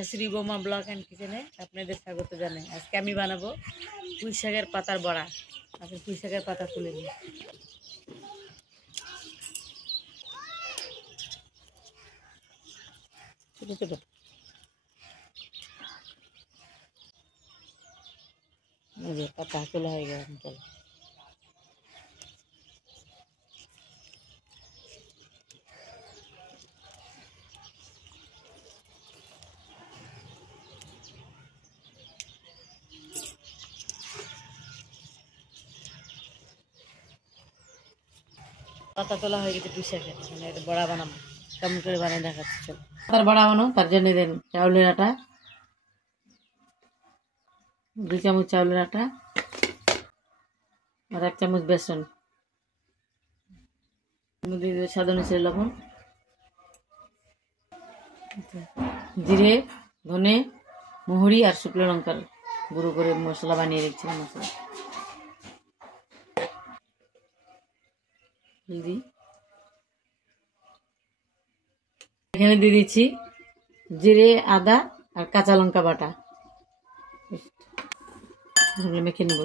শাশুড়ি বৌমা blog and কিচেনে আপনাদের স্বাগত জানাই। আজকে আমি বানাবো পুঁই শাকের পাতার বড়া। আপনি পুঁই শাকের পাতা তুলে নিন। ছোটো ছোটো পাতা তোলা হয়ে গেল। চলো পাতা তোলা হয়ে গেছে পুঁই শাকের, মানে এটা বড়া বানাবো। কেমন করে বানিয়ে দেখাচ্ছি। চলো পাতার বড়া বানাবো, তার জন্য দেন চাউলের আটা 2 চামচ, চাউলের আটা আর 1 চামচ বেসন, দিয়ে দেবে স্বাদ অনুসারে লবণ, জিরে, ধনে, মহুরি আর শুকনো লঙ্কার গুঁড়ো করে মশলা বানিয়ে রেখেছিলাম। মশলা এখানে দিয়ে দিচ্ছি জিরে, আদা আর কাঁচা লঙ্কা বাটা, মেখে নেব।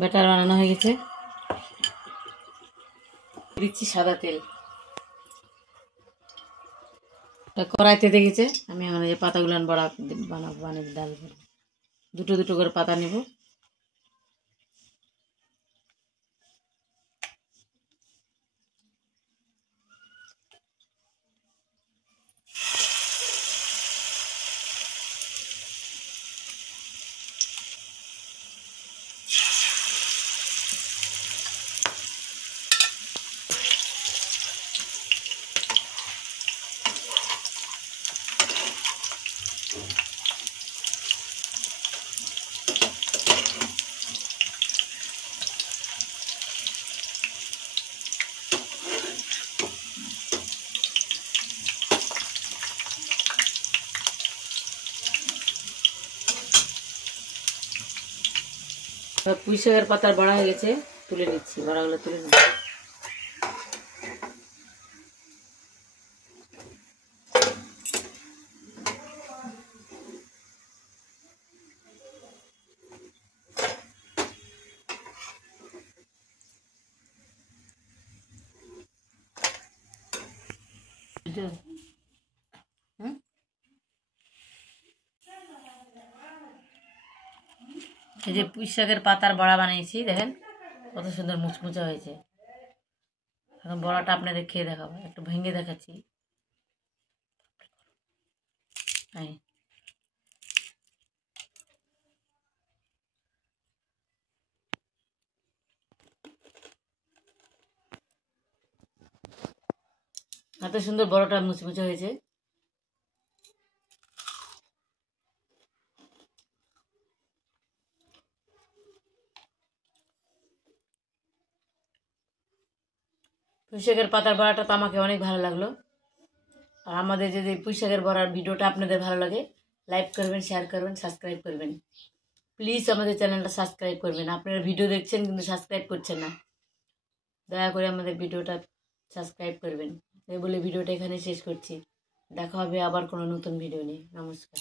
ব্যাটার বানানো হয়ে গেছে। দিচ্ছি সাদা তেল, কড়াইতে দেখেছে। আমি এখন এই পাতাগুলো বড়া বানাবো, বানিয়ে ডাল দুটো দুটো করে পাতা নেব। পুঁই শাকের পাতার বড়া হয়ে গেছে, তুলে নিচ্ছি। বড়াগুলো তুলে নিচ্ছি। এই যে পুঁই শাকের পাতার বড়া বানিয়েছি, দেখেন কত সুন্দর মুচমুচে হয়েছে। এখন বড়াটা আপনাদের খেয়ে দেখাবো, একটু ভেঙে দেখাচ্ছি। এত সুন্দর বড়াটা মুচমুচে হয়েছে। পুঁই শাকের পাতার বড়াটা তো আমাকে অনেক ভালো লাগলো। আর আমাদের যদি পুঁই শাকের বড়ার ভিডিওটা আপনাদের ভালো লাগে, লাইক করবেন, শেয়ার করবেন, সাবস্ক্রাইব করবেন। প্লিজ আমাদের চ্যানেলটা সাবস্ক্রাইব করবেন। আপনারা ভিডিও দেখছেন কিন্তু সাবস্ক্রাইব করছেন না, দয়া করে আমাদের ভিডিওটা সাবস্ক্রাইব করবেন। এই বলে ভিডিওটা এখানে শেষ করছি। দেখা হবে আবার কোনো নতুন ভিডিও নিয়ে। নমস্কার।